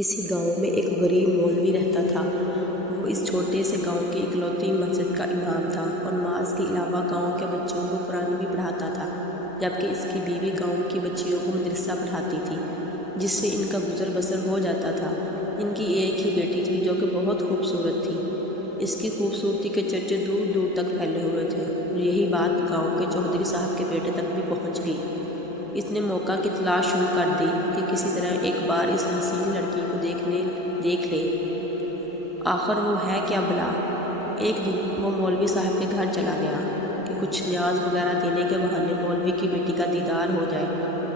کسی گاؤں میں ایک غریب مولوی رہتا تھا۔ وہ اس چھوٹے سے گاؤں کی اکلوتی مسجد کا امام تھا اور نماز کے علاوہ گاؤں کے بچوں کو قرآن بھی پڑھاتا تھا، جبکہ اس کی بیوی گاؤں کی بچیوں کو مدرسہ پڑھاتی تھی، جس سے ان کا گزر بسر ہو جاتا تھا۔ ان کی ایک ہی بیٹی تھی جو کہ بہت خوبصورت تھی۔ اس کی خوبصورتی کے چرچے دور دور تک پھیلے ہوئے تھے اور یہی بات گاؤں کے چودھری صاحب کے بیٹے تک بھی پہنچ گئی۔ اس نے موقع کی تلاش شروع کر دی کہ کسی طرح ایک بار اس حسین لڑکی کو دیکھ لے۔ آخر وہ ہے کیا بلا؟ ایک دن وہ مولوی صاحب کے گھر چلا گیا کہ کچھ نیاز وغیرہ دینے کے بہانے مولوی کی بیٹی کا دیدار ہو جائے،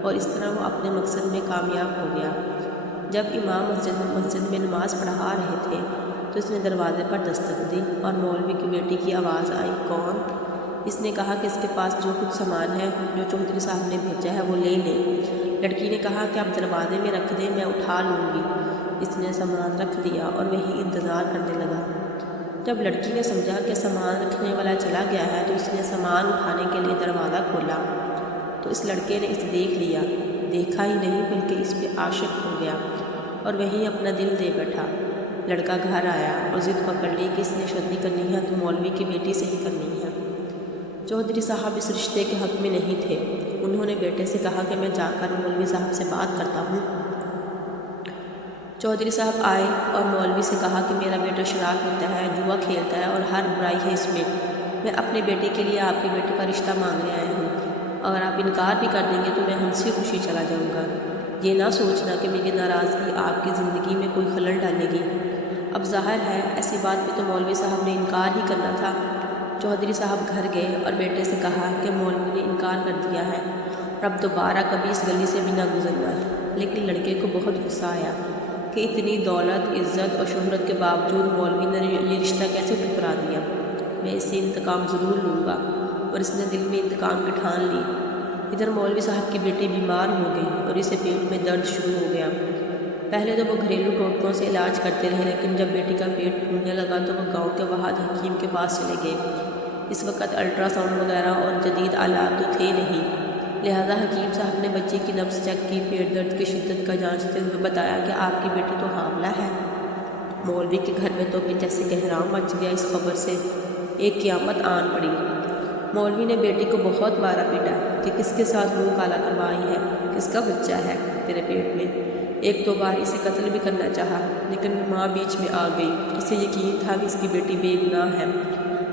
اور اس طرح وہ اپنے مقصد میں کامیاب ہو گیا۔ جب امام مسجد میں نماز پڑھا رہے تھے تو اس نے دروازے پر دستک دی اور مولوی کی بیٹی کی آواز آئی، کون؟ اس نے کہا کہ اس کے پاس جو کچھ سامان ہے جو چودھری صاحب نے بھیجا ہے وہ لے لیں۔ لڑکی نے کہا کہ آپ دروازے میں رکھ دیں، میں اٹھا لوں گی۔ اس نے سامان رکھ دیا اور وہیں انتظار کرنے لگا۔ جب لڑکی نے سمجھا کہ سامان رکھنے والا چلا گیا ہے تو اس نے سامان اٹھانے کے لیے دروازہ کھولا تو اس لڑکے نے اسے دیکھ لیا، دیکھا ہی نہیں بلکہ اس پہ عاشق ہو گیا اور وہیں اپنا دل دے بیٹھا۔ لڑکا گھر آیا اور ضد پکڑ لی کہ اس نے شادی کرنی ہے تو مولوی کی بیٹی سے ہی کرنی ہے۔ چودھری صاحب اس رشتے کے حق میں نہیں تھے۔ انہوں نے بیٹے سے کہا کہ میں جا کر مولوی صاحب سے بات کرتا ہوں۔ چودھری صاحب آئے اور مولوی سے کہا کہ میرا بیٹا شراب پیتا ہے، جوا کھیلتا ہے اور ہر برائی ہے اس میں اپنے بیٹے کے لیے آپ کی بیٹی کا رشتہ مانگنے آیا ہوں۔ اگر آپ انکار بھی کر دیں گے تو میں ہنسی خوشی چلا جاؤں گا۔ یہ نہ سوچنا کہ میری ناراضگی آپ کی زندگی میں کوئی خلل ڈالے گی۔ اب ظاہر ہے ایسی بات میں تو مولوی صاحب نے انکار ہی کرنا تھا۔ چودھری صاحب گھر گئے اور بیٹے سے کہا کہ مولوی نے انکار کر دیا ہے اور اب دوبارہ کبھی اس گلی سے بھی نہ گزرنا ہے۔ لیکن لڑکے کو بہت غصہ آیا کہ اتنی دولت، عزت اور شہرت کے باوجود مولوی نے یہ رشتہ کیسے ٹھکرا دیا۔ میں اس سے انتقام ضرور لوں گا، اور اس نے دل میں انتقام کی ٹھان لی۔ ادھر مولوی صاحب کی بیٹی بیمار ہو گئی اور اسے پیٹ میں درد شروع ہو گیا۔ پہلے تو وہ گھریلو ٹوٹکوں سے علاج کرتے رہے، لیکن جب بیٹی کا پیٹ پھولنے لگا تو وہ گاؤں کے واحد حکیم کے پاس چلے گئے۔ اس وقت الٹرا ساؤنڈ وغیرہ اور جدید آلات تو تھے نہیں، لہذا حکیم صاحب نے بچے کی نبض چیک کی، پیٹ درد کی شدت کا جانچتے ہوئے بتایا کہ آپ کی بیٹی تو حاملہ ہے۔ مولوی کے گھر میں تو جیسے کہرام مچ گیا۔ اس خبر سے ایک قیامت آن پڑی۔ مولوی نے بیٹی کو بہت مارا پیٹا کہ کس کے ساتھ منہ کالا کروائی ہے، کس کا بچہ ہے تیرے پیٹ میں۔ ایک دو بار اسے قتل بھی کرنا چاہا، لیکن ماں بیچ میں آ گئی۔ اسے یقین تھا کہ اس کی بیٹی بے گناہ ہے۔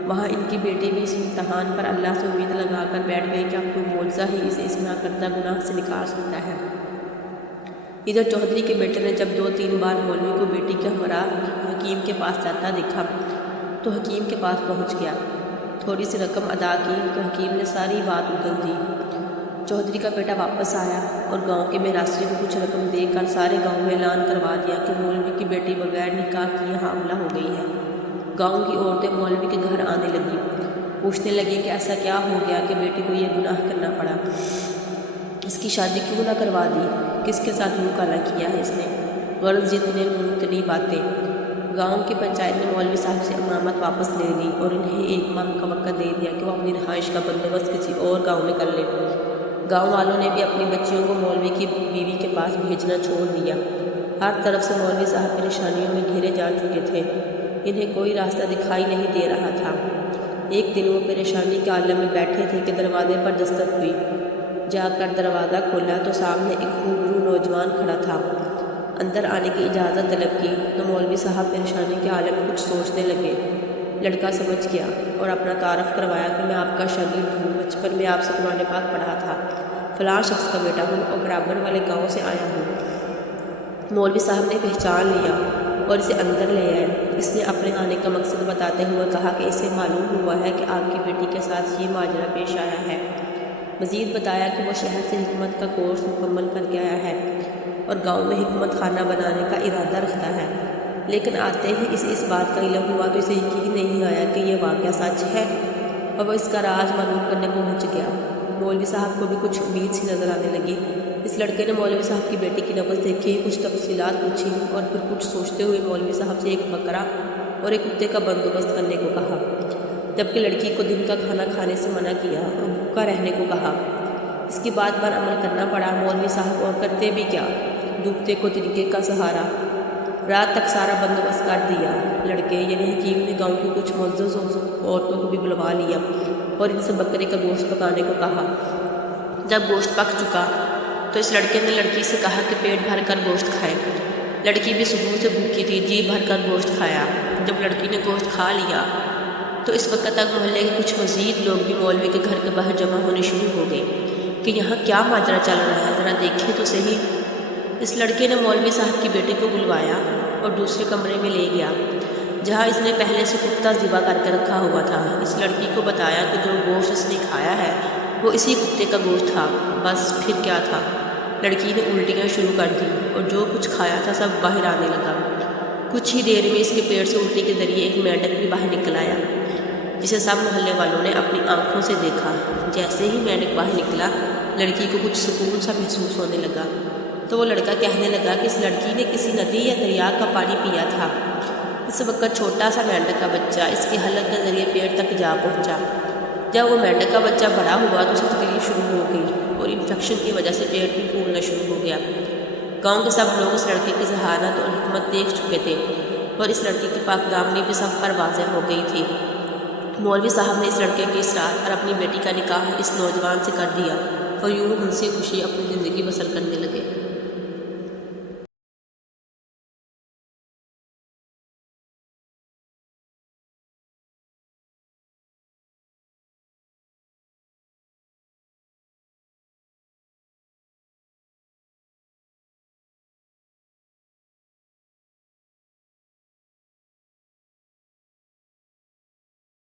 وہاں ان کی بیٹی بھی اس امتحان پر اللہ سے امید لگا کر بیٹھ گئی کہ اب کوئی معجزہ ہی اسے اس ناکردہ گناہ سے نکال سکتا ہے۔ ادھر چودھری کے بیٹے نے جب 2-3 بار مولوی کو بیٹی کے ہمراہ حکیم کے پاس جاتا دیکھا تو حکیم کے پاس پہنچ گیا۔ تھوڑی سی رقم ادا کی تو حکیم نے ساری بات اگل دی۔ چودھری کا بیٹا واپس آیا اور گاؤں کے میراثی کو کچھ رقم دے کر سارے گاؤں میں اعلان کروا دیا کہ مولوی کی بیٹی بغیر نکاح کیے حاملہ ہو گئی ہے۔ گاؤں کی عورتیں مولوی کے گھر آنے لگیں، پوچھنے لگیں کہ ایسا کیا ہو گیا کہ بیٹی کو یہ گناہ کرنا پڑا، اس کی شادی کیوں نہ کروا دی، کس کے ساتھ منہ کالا کیا ہے اس نے، غرض جتنے منہ اتنی باتیں۔ گاؤں کی پنچایت نے مولوی صاحب سے امامت واپس لے لی اور انہیں 1 ماہ کا وقت دے دیا کہ وہ اپنی رہائش کا بندوبست کسی اور گاؤں میں کر لیں۔ گاؤں والوں نے بھی اپنی بچیوں کو مولوی کی بیوی کے پاس بھیجنا چھوڑ دیا۔ ہر طرف سے مولوی صاحب پریشانیوں میں گھیرے جا چکے تھے، انہیں کوئی راستہ دکھائی نہیں دے رہا تھا۔ ایک دن وہ پریشانی کے عالم میں بیٹھے تھے کہ دروازے پر دستک ہوئی۔ جا کر دروازہ کھولا تو سامنے ایک خوبرو نوجوان کھڑا تھا۔ اندر آنے کی اجازت طلب کی تو مولوی صاحب پریشانی کے عالم میں کچھ سوچنے لگے۔ لڑکا سمجھ گیا اور اپنا تعارف کروایا کہ میں آپ کا شاگرد ہوں، بچپن میں آپ سے قرآن پاک پڑھا تھا، فلاں شخص کا بیٹا ہوں اور برابر والے گاؤں سے آیا ہوں۔ مولوی صاحب نے پہچان لیا اور اسے اندر لے آئے۔ اس نے اپنے آنے کا مقصد بتاتے ہوئے کہا کہ اسے معلوم ہوا ہے کہ آپ کی بیٹی کے ساتھ یہ ماجرا پیش آیا ہے۔ مزید بتایا کہ وہ شہر سے حکمت کا کورس مکمل کر کے آیا ہے اور گاؤں میں حکمت خانہ بنانے کا ارادہ رکھتا ہے، لیکن آتے ہی اسے اس بات کا علم ہوا تو اسے یقین نہیں آیا کہ یہ واقعہ سچ ہے اور وہ اس کا راز معلوم کرنے پہنچ گیا۔ مولوی صاحب کو بھی کچھ امید سی نظر آنے لگی۔ اس لڑکے نے مولوی صاحب کی بیٹی کی نبض دیکھی، کچھ تفصیلات پوچھی اور پھر کچھ سوچتے ہوئے مولوی صاحب سے ایک بکرا اور ایک کتے کا بندوبست کرنے کو کہا، جبکہ لڑکی کو دن کا کھانا کھانے سے منع کیا اور بھوکا رہنے کو کہا۔ اس کی بات پر عمل کرنا پڑا۔ مولوی صاحب اور کرتے بھی کیا، ڈوبتے کو طریقے کا سہارا۔ رات تک سارا بندوبست کر دیا۔ لڑکے یعنی حکیم نے گاؤں کی کچھ معزز عورتوں کو بھی بلوا لیا اور ان سے بکرے کا گوشت پکانے کو کہا۔ جب گوشت پک چکا تو اس لڑکے نے لڑکی سے کہا کہ پیٹ بھر کر گوشت کھائے۔ لڑکی بھی صبح سے بھوکی تھی، جی بھر کر گوشت کھایا۔ جب لڑکی نے گوشت کھا لیا تو اس وقت تک محلے کے کچھ مزید لوگ بھی مولوی کے گھر کے باہر جمع ہونے شروع ہو گئے کہ یہاں کیا ماجرا چل رہا ہے، ذرا دیکھیں تو صحیح۔ اس لڑکے نے مولوی صاحب کی بیٹے کو بلوایا اور دوسرے کمرے میں لے گیا جہاں اس نے پہلے سے کتا ذبح کر کے رکھا ہوا تھا۔ اس لڑکی کو بتایا کہ جو گوشت اس نے کھایا ہے وہ اسی کتے کا گوشت تھا۔ بس پھر کیا تھا، لڑکی نے الٹیاں شروع کر دی اور جو کچھ کھایا تھا سب باہر آنے لگا۔ کچھ ہی دیر میں اس کے پیٹ سے الٹی کے ذریعے ایک مینڈک بھی باہر نکل آیا جسے سب محلے والوں نے اپنی آنکھوں سے دیکھا۔ جیسے ہی مینڈک باہر نکلا لڑکی کو کچھ سکون سا محسوس ہونے لگا تو وہ لڑکا کہنے لگا کہ اس لڑکی نے کسی ندی یا دریا کا پانی پیا تھا۔ اس وقت چھوٹا سا مینڈک کا بچہ اس کے حلق کے ذریعے پیٹ تک جا پہنچا۔ جب وہ مینڈک کا بچہ بڑا ہوا تو اسے تکلیف شروع ہو گئی اور انفیکشن کی وجہ سے پیٹ بھی پھولنا شروع ہو گیا۔ گاؤں کے سب لوگ اس لڑکے کی ذہانت اور حکمت دیکھ چکے تھے اور اس لڑکی کی پاک دامنی بھی سب پر واضح ہو گئی تھی۔ مولوی صاحب نے اس لڑکے کی اصرار اور اپنی بیٹی کا نکاح اس نوجوان سے کر دیا اور یوں ہنسی خوشی اپنی زندگی بسر کرنے لگے۔